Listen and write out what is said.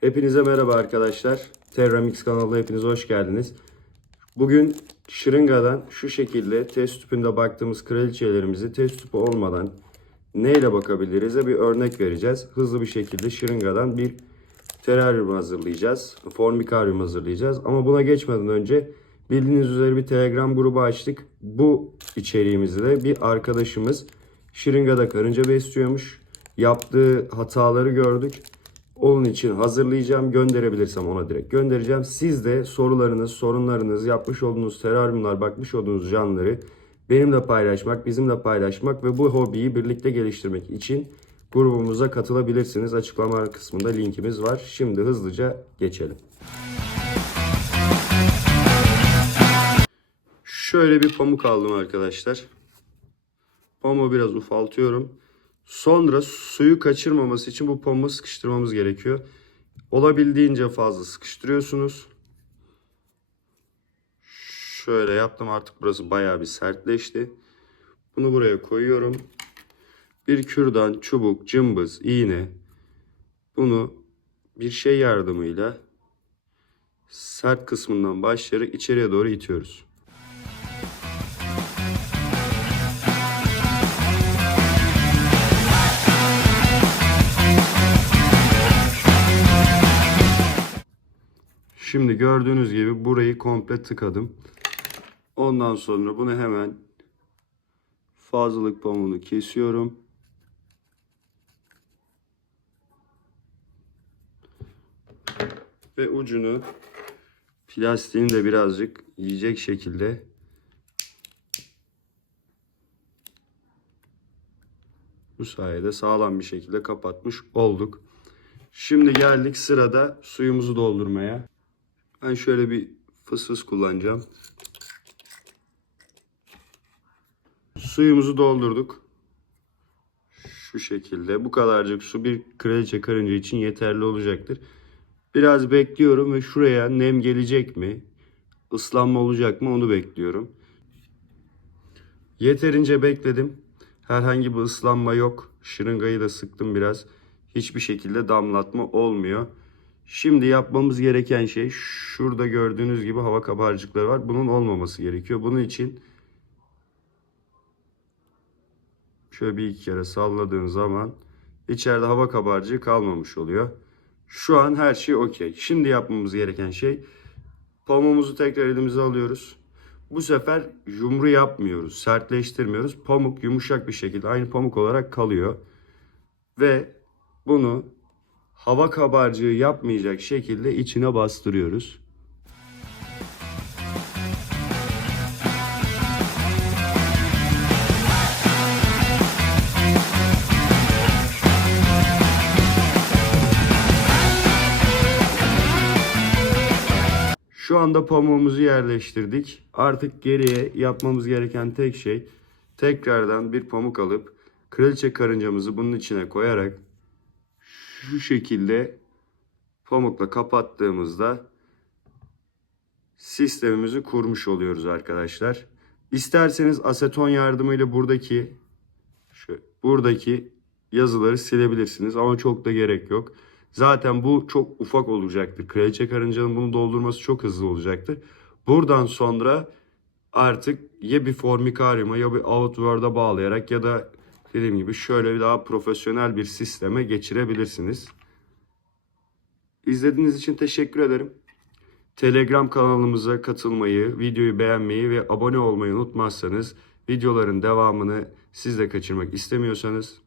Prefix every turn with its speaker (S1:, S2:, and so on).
S1: Hepinize merhaba arkadaşlar. Terramix kanalına hepiniz hoş geldiniz. Bugün şırıngadan şu şekilde test tüpünde baktığımız kraliçelerimizi test tüpü olmadan neyle bakabiliriz'e bir örnek vereceğiz. Hızlı bir şekilde şırıngadan bir teraryum hazırlayacağız. Formikaryum hazırlayacağız. Ama buna geçmeden önce bildiğiniz üzere bir telegram grubu açtık. Bu içeriğimizi de bir arkadaşımız şırıngada karınca besliyormuş. Yaptığı hataları gördük. Onun için hazırlayacağım. Gönderebilirsem ona direkt göndereceğim. Siz de sorularınız, sorunlarınız, yapmış olduğunuz teraryumlar, bakmış olduğunuz canlıları benimle paylaşmak, bizimle paylaşmak ve bu hobiyi birlikte geliştirmek için grubumuza katılabilirsiniz. Açıklama kısmında linkimiz var. Şimdi hızlıca geçelim. Şöyle bir pamuk aldım arkadaşlar. Pamuğu biraz ufaltıyorum. Sonra suyu kaçırmaması için bu pamuğu sıkıştırmamız gerekiyor. Olabildiğince fazla sıkıştırıyorsunuz. Şöyle yaptım artık burası bayağı bir sertleşti. Bunu buraya koyuyorum. Bir kürdan, çubuk, cımbız, iğne. Bunu bir şey yardımıyla sert kısmından başlayarak içeriye doğru itiyoruz. Şimdi gördüğünüz gibi burayı komple tıkadım. Ondan sonra bunu hemen fazlalık pamuğunu kesiyorum. Ve ucunu plastiğini de birazcık yiyecek şekilde bu sayede sağlam bir şekilde kapatmış olduk. Şimdi geldik sırada suyumuzu doldurmaya. Ben şöyle bir fıs fıs kullanacağım. Suyumuzu doldurduk. Şu şekilde. Bu kadarcık su bir kraliçe karınca için yeterli olacaktır. Biraz bekliyorum ve şuraya nem gelecek mi? ıslanma olacak mı onu bekliyorum. Yeterince bekledim. Herhangi bir ıslanma yok. Şırıngayı da sıktım biraz. Hiçbir şekilde damlatma olmuyor. Şimdi yapmamız gereken şey şurada gördüğünüz gibi hava kabarcıkları var. Bunun olmaması gerekiyor. Bunun için şöyle bir iki kere salladığın zaman içeride hava kabarcığı kalmamış oluyor. Şu an her şey okey. Şimdi yapmamız gereken şey pamuğumuzu tekrar elimize alıyoruz. Bu sefer yumru yapmıyoruz, sertleştirmiyoruz. Pamuk yumuşak bir şekilde aynı pamuk olarak kalıyor. Ve bunu hava kabarcığı yapmayacak şekilde içine bastırıyoruz. Şu anda pamuğumuzu yerleştirdik. Artık geriye yapmamız gereken tek şey tekrardan bir pamuk alıp kraliçe karıncamızı bunun içine koyarak şu şekilde pamukla kapattığımızda sistemimizi kurmuş oluyoruz arkadaşlar. İsterseniz aseton yardımıyla buradaki şu buradaki yazıları silebilirsiniz ama çok da gerek yok. Zaten bu çok ufak olacaktır. Kraliçe karıncanın bunu doldurması çok hızlı olacaktır. Buradan sonra artık ya bir formikaryuma ya bir outward'a bağlayarak ya da dediğim gibi şöyle bir daha profesyonel bir sisteme geçirebilirsiniz. İzlediğiniz için teşekkür ederim. Telegram kanalımıza katılmayı, videoyu beğenmeyi ve abone olmayı unutmazsanız videoların devamını siz de kaçırmak istemiyorsanız